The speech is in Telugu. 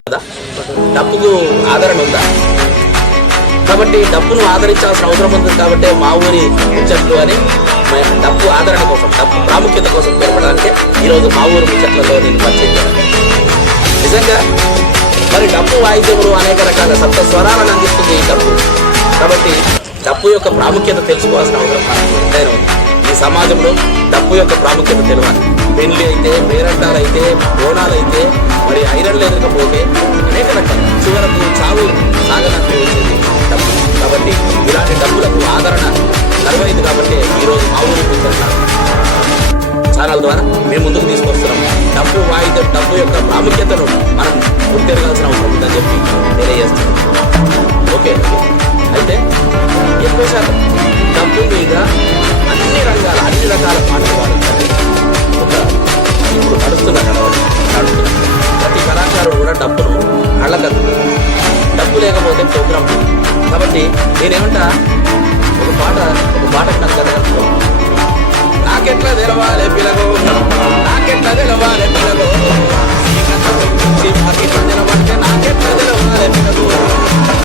కదా డప్పుకు ఆదరణ ఉందా? కాబట్టి డప్పును ఆదరించాల్సిన అవసరం ఉంది కాబట్టి మా ఊరి ముచ్చట్లు అని డప్పు ఆదరణ కోసం డప్పు ప్రాముఖ్యత కోసం తెలపడానికి ఈరోజు మా ఊరు ముచ్చట్లతో నేను పరిచయం నిజంగా మరి డప్పు వాయిద్యములు అనేక రకాల సప్త స్వరాలను అందిస్తుంది ఈ డప్పు కాబట్టి డప్పు యొక్క ప్రాముఖ్యత తెలుసుకోవాల్సిన అవసరం ఎంతైనా ఉంది. ఈ సమాజంలో డప్పు యొక్క ప్రాముఖ్యత తెలియాలి పెళ్ళి అయితే పేరంటాలు అయితే బోనాలు అయితే మరి ఐరన్ లేకపోతే అనేక రకాల. చివరకు చావు సాగనట్టు వచ్చింది. డబ్బు కాబట్టి ఇలాంటి డబ్బులకు ఆదరణ కరువైంది కాబట్టి ఈరోజు మా ఊరు ఛానల్ ద్వారా మేము ముందుకు తీసుకొస్తున్నాం. డబ్బు వాయిద్యం డబ్బు యొక్క ప్రాముఖ్యతను మనం గుర్తెరగాల్సిన అవసరం ఉందని చెప్పి తెలియజేస్తున్నాం ఓకే అయితే ఎక్కువ శాతం డబ్బు లేకపోతే ప్రోగ్రామ్. కాబట్టి నేనేమంటా? ఒక పాట ఒక పాటకు నాకు కథ కలుపుకోవాలి నాకెట్లా తెలవాలి పిల్ల